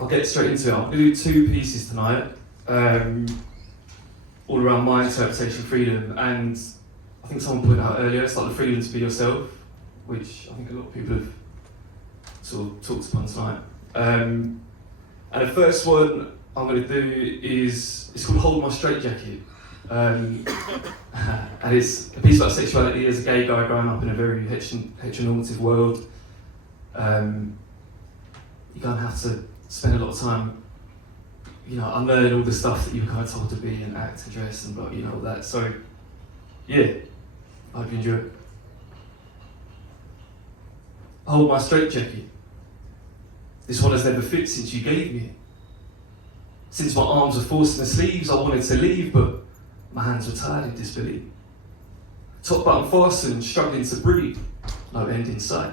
I'll get straight into it. I'm going to do two pieces tonight, all around my interpretation of freedom. And I think someone pointed out earlier, it's like the freedom to be yourself, which I think a lot of people have sort of talked upon tonight. And the first one I'm going to do is, it's called Hold My Straitjacket. And it's a piece about sexuality as a gay guy growing up in a very heteronormative world. You're going to have to spend a lot of time, unlearning all the stuff that you were kind of told to be and act and dress and all that. So, yeah, I hope you enjoy it. Hold my straitjacket. This one has never fit since you gave me it. Since my arms were forced in the sleeves, I wanted to leave, but my hands were tied in disbelief. Top button fastened, struggling to breathe, no end in sight.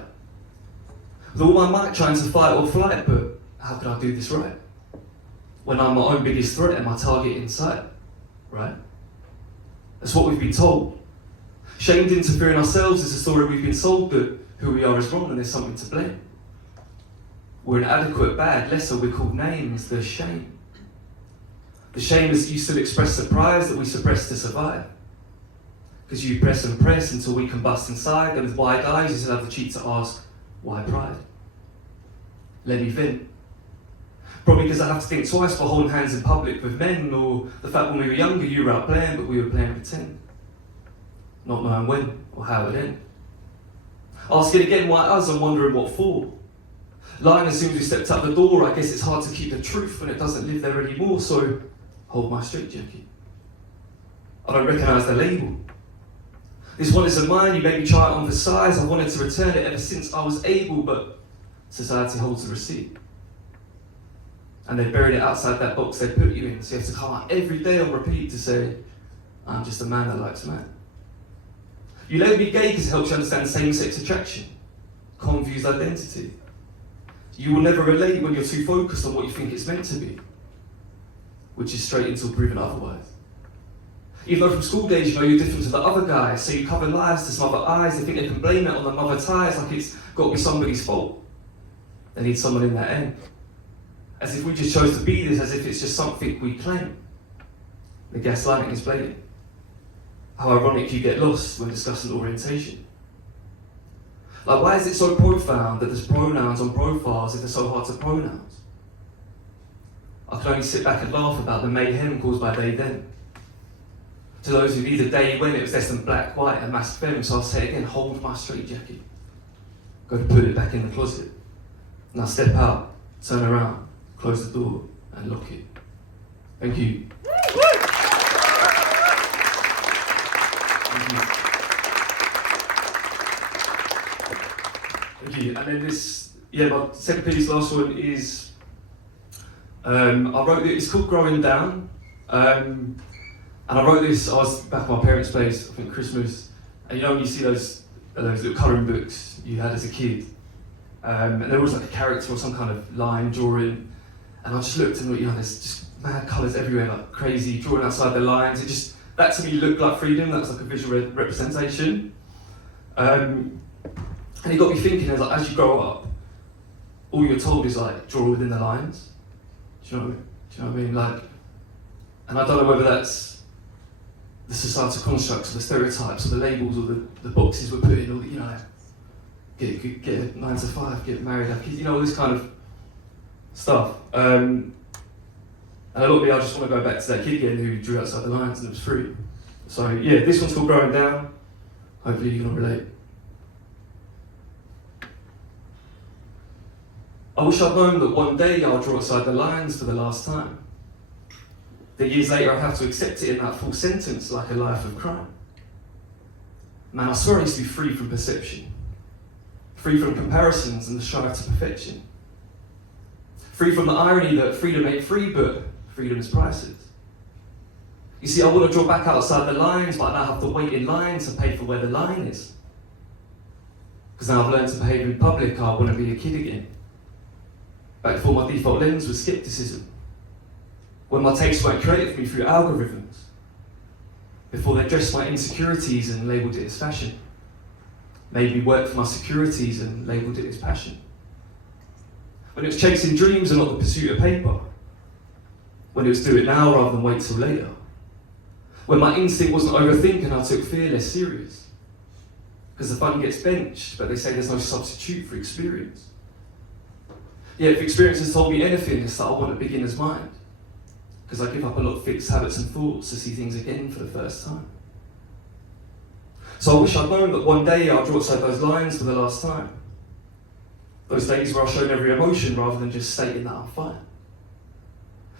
With all my might trying to fight or flight, but how could I do this right? When I'm my own biggest threat and my target in sight, right? That's what we've been told. Shamed into fearing ourselves is a story we've been sold that who we are is wrong and there's something to blame. We're inadequate, bad, lesser, we're called names, the shame. The shame is you still express surprise that we suppress to survive. Because you press and press until we combust inside, and with wide eyes you still have the cheek to ask, why pride? Let me vent. Probably because I have to think twice for holding hands in public with men, or the fact when we were younger you were out playing but we were playing pretend. Not knowing when or how it would end. Asking again why us and wondering what for. Lying as soon as we stepped out the door, I guess it's hard to keep the truth when it doesn't live there anymore, so hold my straitjacket. I don't recognise the label. This one isn't mine, you made me try it on the size. I wanted to return it ever since I was able, but society holds the receipt. And they buried it outside that box they put you in, so you have to come out every day on repeat to say, I'm just a man that likes man. You label me gay because it helps you understand same-sex attraction, confused identity. You will never relate when you're too focused on what you think it's meant to be, which is straight until proven otherwise. Even though from school days you know you're different to the other guys, so you cover lies to smother eyes. They think they can blame it on the mother ties, like it's got to be somebody's fault. They need someone in that end. As if we just chose to be this, as if it's just something we claim. The gaslighting is blatant. How ironic you get lost when discussing orientation. Like, why is it so profound that there's pronouns on profiles if they're so hard to pronounce? I can only sit back and laugh about the mayhem caused by they them. To those who need a day when it was less than black, white and masked femme, so I'll say it again, hold my straitjacket. Go to put it back in the closet. Now step out, turn around, close the door and lock it. Thank you. Thank you. And then my second piece, last one is, I wrote it, it's called Growing Down. And I wrote this, I was back at my parents' place, I think Christmas, and when you see those little colouring books you had as a kid, and there was like a character or some kind of line drawing, and I just looked and there's just mad colours everywhere, like crazy, drawing outside the lines. That to me looked like freedom, that was like a visual representation. And it got me thinking, as you grow up, all you're told is like, draw within the lines. Do you know what I mean? And I don't know whether that's the societal constructs or the stereotypes or the labels or the boxes we're put in, or get a 9 to 5, get married, have kids, all this kind of stuff. And a lot of me, I just want to go back to that kid again who drew outside the lines and it was free. So yeah, this one's called Growing Down. Hopefully you can all relate. I wish I'd known that one day I'll draw outside the lines for the last time. That years later I have to accept it in that full sentence like a life of crime. Man, I swear I used to be free from perception. Free from comparisons and the strive to perfection. Free from the irony that freedom ain't free, but freedom is priceless. You see, I want to draw back outside the lines, but I now have to wait in line to pay for where the line is. Because now I've learned to behave in public, I want to be a kid again. Back before my default lens was skepticism. When my tastes weren't created for me through algorithms. Before they dressed my insecurities and labelled it as fashion. Made me work for my securities and labelled it as passion. When it was chasing dreams and not the pursuit of paper. When it was do it now rather than wait till later. When my instinct wasn't overthinking, I took fear less serious. Because the fun gets benched, but they say there's no substitute for experience. Yeah, if experience has told me anything, it's that I want a beginner's mind. Because I give up a lot of fixed habits and thoughts to see things again for the first time. So I wish I'd known that one day I'd draw outside those lines for the last time. Those days where I've shown every emotion rather than just stating that I'm fine.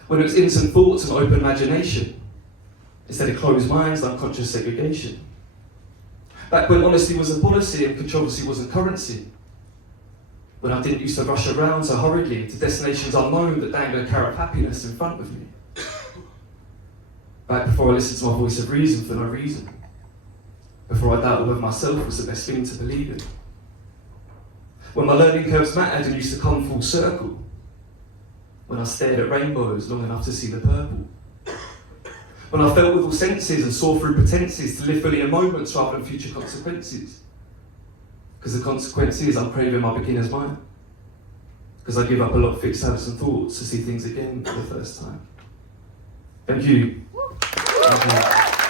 When it was innocent thoughts and open imagination, instead of closed minds and unconscious segregation. Back when honesty was a policy and controversy wasn't currency. When I didn't used to rush around so hurriedly to destinations unknown that dangled a carrot of happiness in front of me. Back before I listened to my voice of reason for no reason. Before I doubted whether myself was the best thing to believe in. When my learning curves mattered and used to come full circle. When I stared at rainbows long enough to see the purple. When I felt with all senses and saw through pretenses to live fully in moments rather than future consequences. Because the consequence is I'm craving my beginner's mind. Because I give up a lot of fixed habits and thoughts to see things again for the first time. Thank you. Thank you.